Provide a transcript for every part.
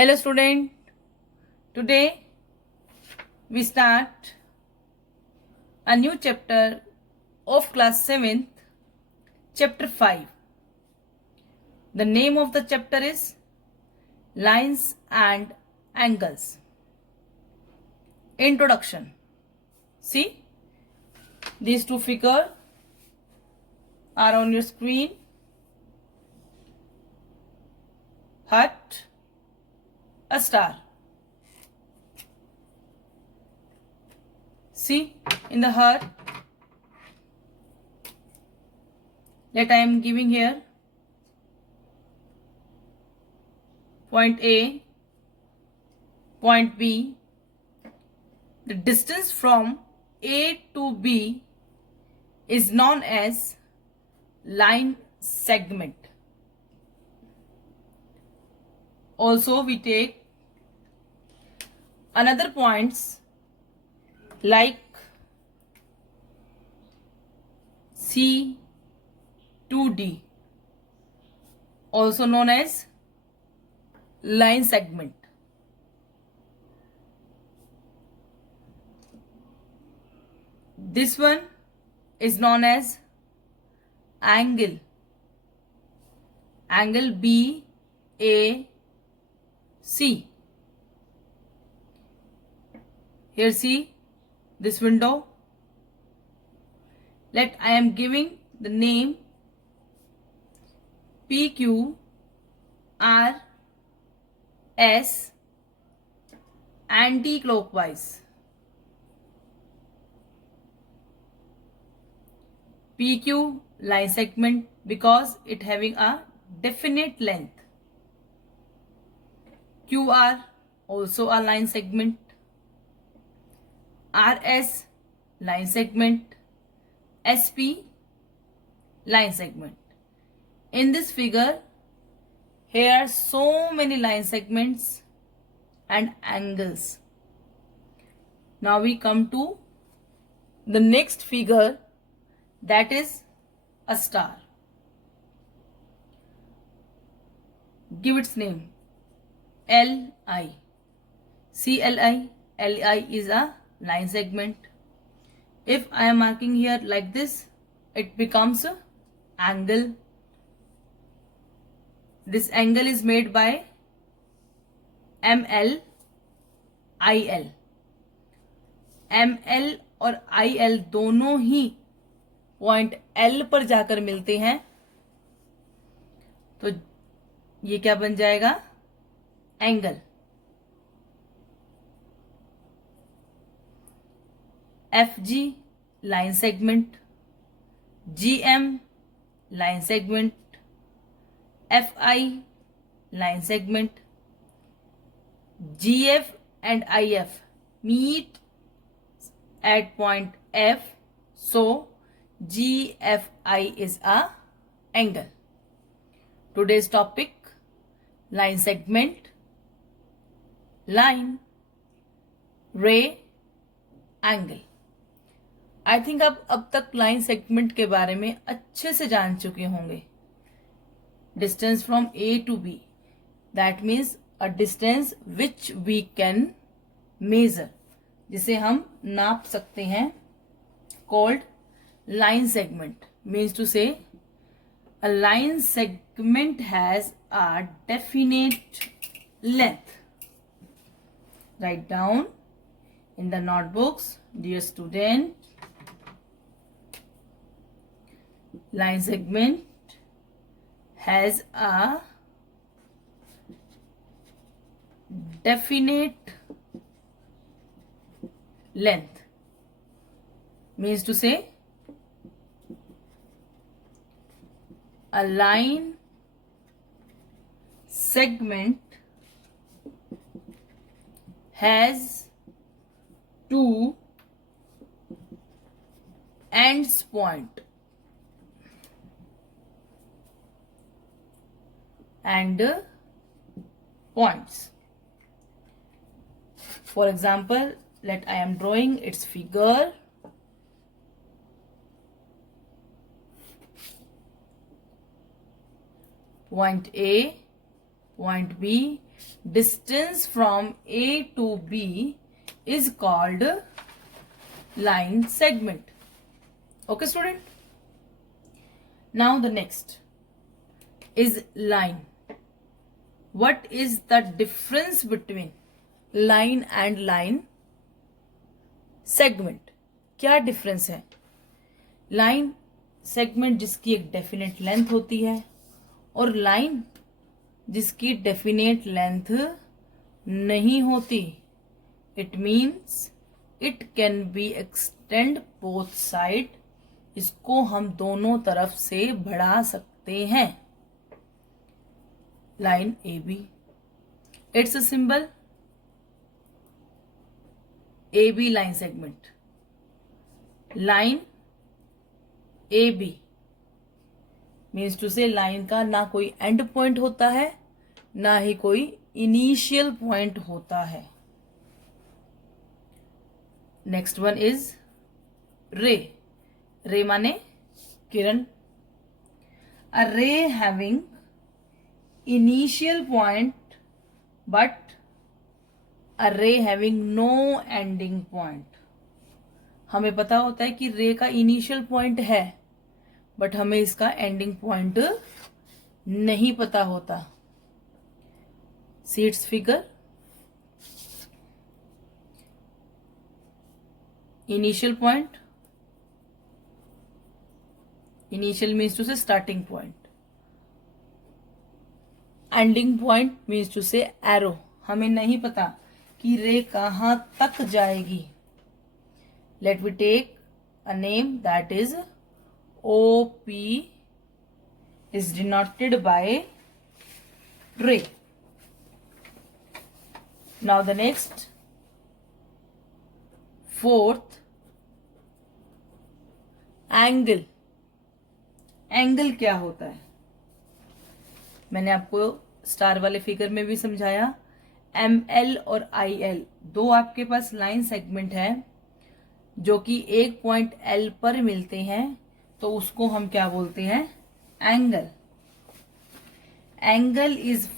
Hello student, today we start a new chapter of class 7th, chapter 5. The name of the chapter is Lines and Angles. Introduction. See, these two figures are on your screen. Hut, a star. See, in the hut, that I am giving here point A, point B. The distance from A to B is known as line segment. Also, we take another points like C to D, also known as line segment. This one is known as angle. Angle BAC. Here see this window. Let I am giving the name PQRS anti-clockwise. PQ line segment because it having a definite length. QR also a line segment. RS line segment. SP line segment. In this figure, here are so many line segments and angles. Now we come to the next figure, that is a star. Give its name LI. CLI. LI is a line segment. If I am marking here like this, it becomes an angle. This angle is made by ML, IL. ML और IL दोनों ही point L पर जाकर मिलते हैं, तो ये क्या बन जाएगा? Angle. FG line segment, GM line segment, FI line segment, GF and IF meet at point F, so GFI is a angle. Today's topic, line segment, line, ray, angle. I think आप अब तक line segment के बारे में अच्छे से जान चुके होंगे. Distance from A to B, that means a distance which we can measure, जिसे हम नाप सकते हैं, called line segment. Means to say a line segment has a definite length. Right down in the notebooks, dear student. Line segment has a definite length. Means to say a line segment has two ends point and points. For example, let I am drawing its figure. Point A, point B, distance from A to B is called line segment. Okay, student? Now the next is line. What is the difference between line and line segment? क्या डिफरेंस है? Line segment जिसकी एक definite length होती है और लाइन जिसकी definite length नहीं होती. It means it can be extend both side. इसको हम दोनों तरफ से बढ़ा सकते हैं. Line A B, it's a symbol A B line segment. Line A B means to say line का ना कोई एंड पॉइंट होता है ना ही कोई इनिशियल पॉइंट होता है. नेक्स्ट वन इज रे. रे माने किरण. अ रे हैविंग इनिशियल पॉइंट बट अ रे हैविंग नो एंडिंग पॉइंट. हमें पता होता है कि रे का इनिशियल पॉइंट है बट हमें इसका एंडिंग पॉइंट नहीं पता होता. See it's figure. Initial point, initial means to say starting point. Ending point means to say arrow. हमें नहीं पता कि रे कहां तक जाएगी. Let we take a name that is OP is denoted by ray. Now the next, fourth, angle. Angle क्या होता है? मैंने आपको स्टार वाले फिगर में भी समझाया. ML और IL दो आपके पास लाइन सेगमेंट है जो कि एक पॉइंट L पर मिलते हैं तो उसको हम क्या बोलते हैं? Angle. Angle is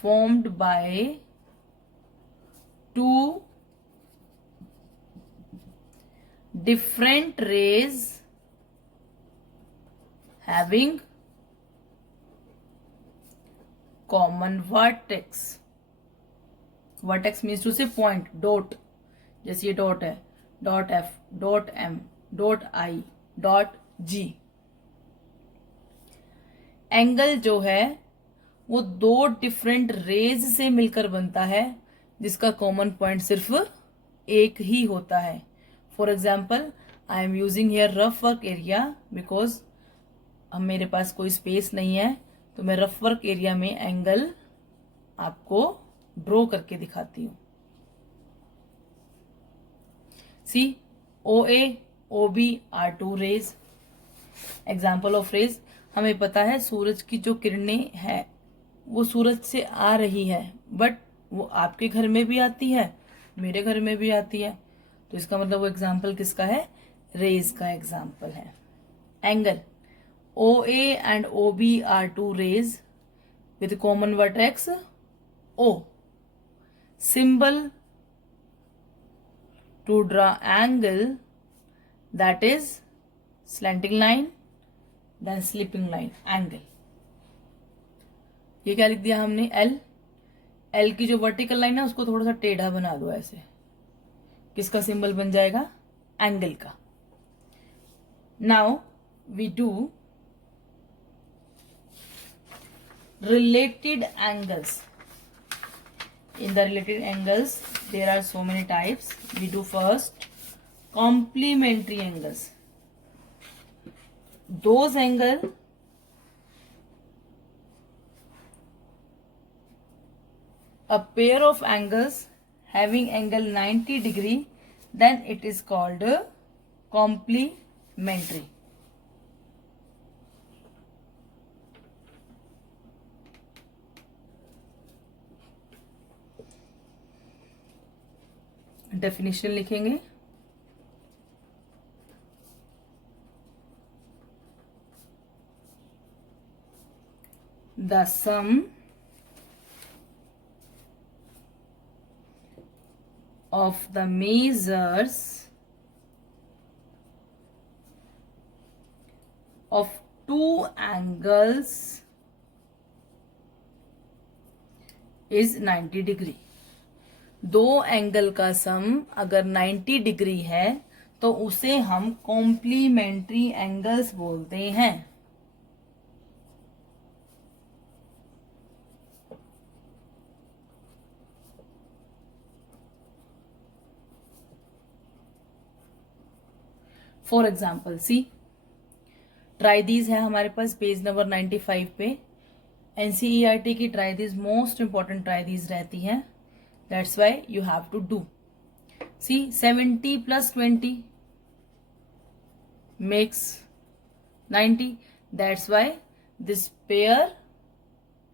formed by two different rays having common vertex. Vertex means to say point. Dot, जैसे ये डॉट है, dot F, dot M, dot I, dot G. Angle जो है वो दो डिफरेंट रेज से मिलकर बनता है जिसका कॉमन पॉइंट सिर्फ एक ही होता है. For example, I am using here rough work area because अब मेरे पास कोई स्पेस नहीं है तो मैं रफ वर्क एरिया में एंगल आपको ड्रॉ करके दिखाती हूं. See, OA OB are two rays. Example of rays. हमें पता है सूरज की जो किरणें हैं वो सूरज से आ रही है बट वो आपके घर में भी आती है, मेरे घर में भी आती है. तो इसका मतलब वो एग्जाम्पल किसका है? रेज का एग्जाम्पल है. Angle OA and OB are two rays with common vertex O. Symbol to draw angle, that is slanting line then slipping line. angle. ये क्या लिख दिया हमने? L की जो वर्टिकल लाइन है उसको थोड़ा सा टेढ़ा बना दो ऐसे. किसका सिंबल बन जाएगा? एंगल का. Now we do related angles. In the related angles there are so many types. We do first complementary angles. Those angle a pair of angles having angle 90 degree, then it is called complementary. Definition लिखेंगे. the sum of the measures of two angles is 90 डिग्री। दो एंगल का सम अगर 90 डिग्री है तो उसे हम complementary angles बोलते हैं। For example see, try these है हमारे पास पेज नंबर 95 पे। एनसीईआरटी की try these most important try these रहती हैं, that's why you have to do. See 70 + 20 makes 90, that's why this pair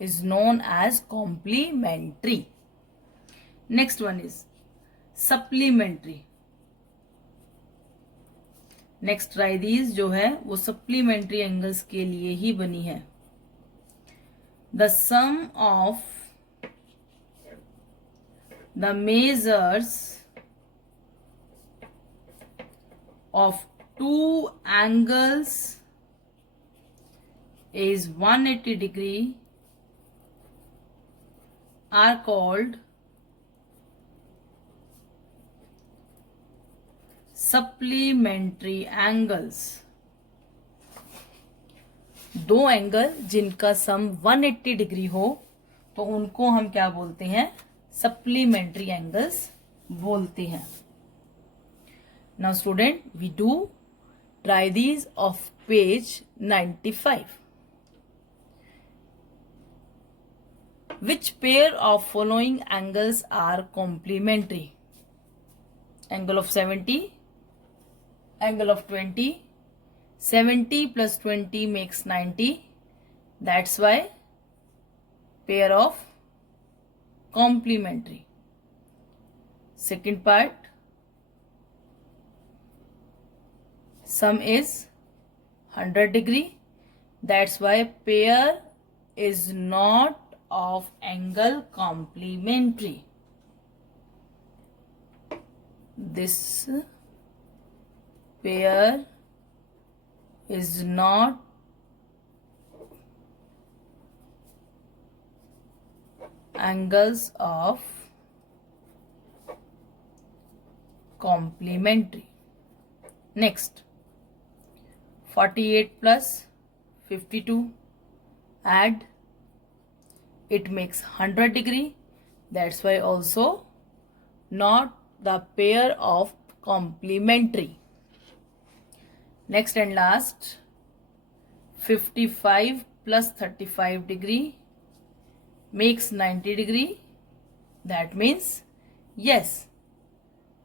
is known as complementary. Next one is supplementary. Next try these जो है वो supplementary angles के लिए ही बनी है। The sum of the measures of two angles is 180 degree are called supplementary angles. दो angle जिनका सम 180 डिग्री हो तो उनको हम क्या बोलते हैं? सप्लीमेंट्री एंगल्स बोलते हैं। Now student, we do try these of page 95। Which pair of following angles are complementary? Angle of 70, angle of 20, 70 + 20 makes 90, that's why pair of complementary. Second part, sum is 100 degree, that's why pair is not of angle complementary. This pair is not angles of complementary. Next, 48 + 52 add, it makes 100 degree, that's why also not the pair of complementary. Next and last, 55 + 35 degree makes 90 degree. That means yes,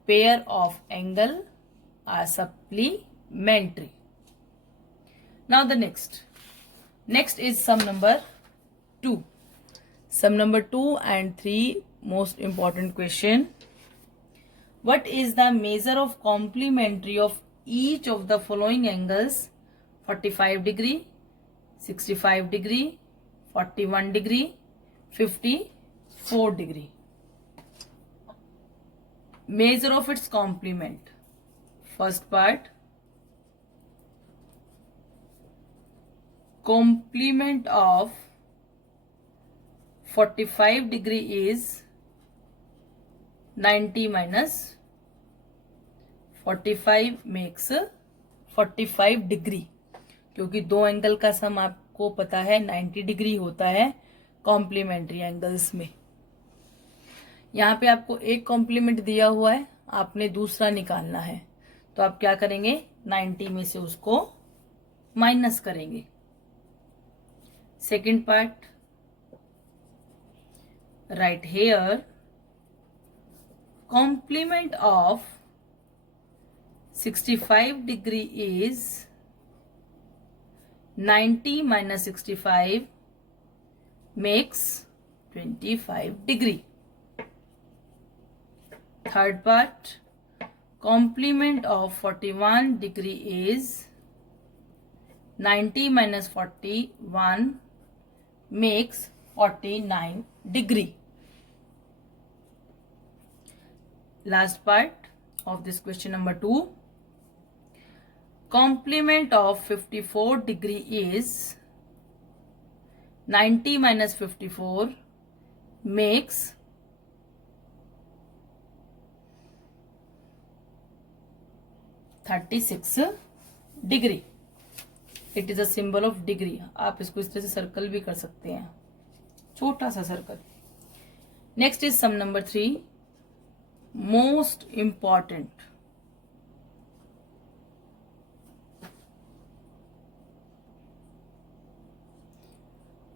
pair of angle are supplementary. Now the next is sum number 2. Sum number 2 and 3 most important question. What is the measure of complementary of each of the following angles? 45 degree, 65 degree, 41 degree, 54 degree. Measure of its complement. First part, complement of 45 degree is 90 minus 45 makes 45 डिग्री, क्योंकि दो एंगल का सम आपको पता है 90 डिग्री होता है complementary angles में। यहाँ पे आपको एक कॉम्प्लीमेंट दिया हुआ है, आपने दूसरा निकालना है, तो आप क्या करेंगे? 90 में से उसको माइनस करेंगे। Second part, right here complement of 65 degree is 90 minus 65 makes 25 degree. Third part, complement of 41 degree is 90 minus 41 makes 49 degree. Last part of this question number 2. Complement of 54 degree is 90 minus 54 makes 36 degree. It is a symbol of degree. आप इसको इस तरह से सर्कल भी कर सकते हैं, छोटा सा circle. Next is sum number 3, most important.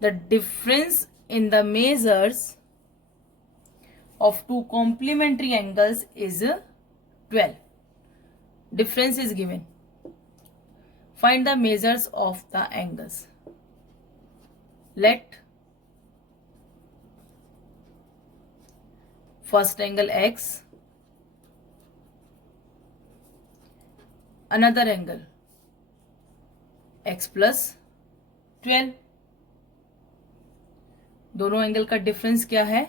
The difference in the measures of two complementary angles is 12. Difference is given. Find the measures of the angles. Let first angle x, another angle x plus 12. दोनों एंगल का डिफरेंस क्या है?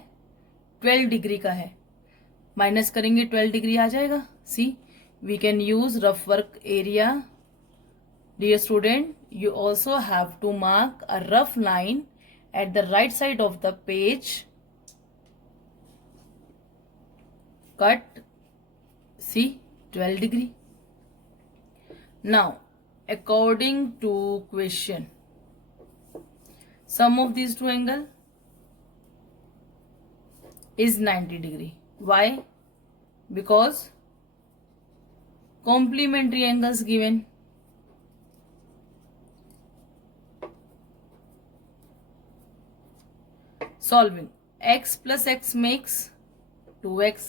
12 डिग्री का है. माइनस करेंगे 12 degree आ जाएगा. See, we can use rough work area. Dear student, you also have to mark a rough line at the right side of the page. Cut. See, 12 degree. Now, according to question, sum of these two angles is 90 degree. Why? Because complementary angles given. Solving x plus x makes 2x.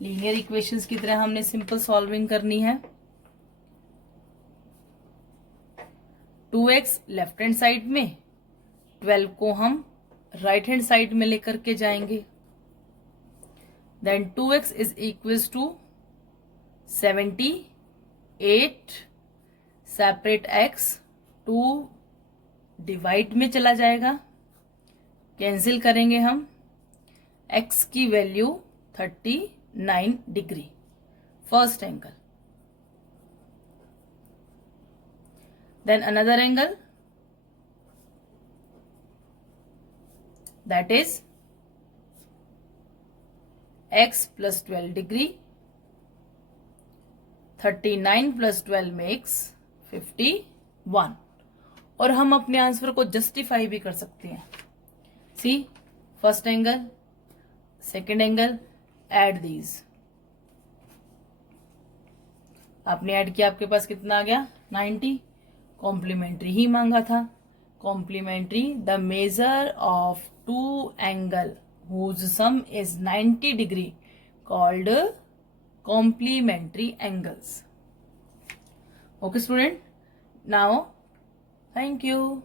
Linear equations की तरह हमने simple solving करनी है. 2x left hand side में, 12 को हम right hand side में लेकर के जाएंगे. Then 2x is equals to 78. Separate x 2 divide में चला जाएगा, कैंसिल करेंगे हम. x की value 39 degree. First angle. Then another angle, that is x plus 12 degree. 39 plus 12 makes 51. और हम अपने आंसर को जस्टिफाई भी कर सकते हैं. See, first angle, second angle, add these. आपने ऐड किया, आपके पास कितना आ गया? 90. कॉम्प्लीमेंट्री ही मांगा था. Complementary, the measure of two angle whose sum is 90 degree called complementary angles. Okay student, now thank you.